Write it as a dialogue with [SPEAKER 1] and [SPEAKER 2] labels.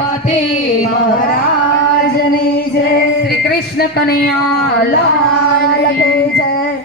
[SPEAKER 1] पति महाराजनी जय। श्री कृष्ण कन्या लाल जय।